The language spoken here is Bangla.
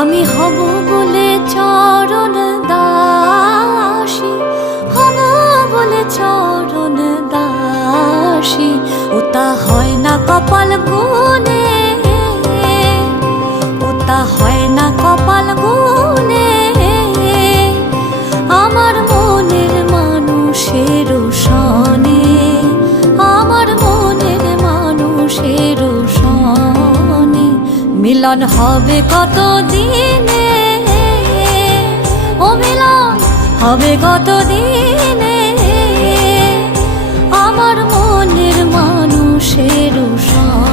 আমি হব বলে চরণ দাসী, হব বলে চরণ দাসী, ওটা হয় না কপাল গুনে, ওটা হয় না কপাল গুনে। আমার মনের মানুষের সনে, আমার মনের মানুষের সনে মিলন হবে কত দিনে, ও মিলন হবে কত দিনে। আমার মনের মানুষের সনে।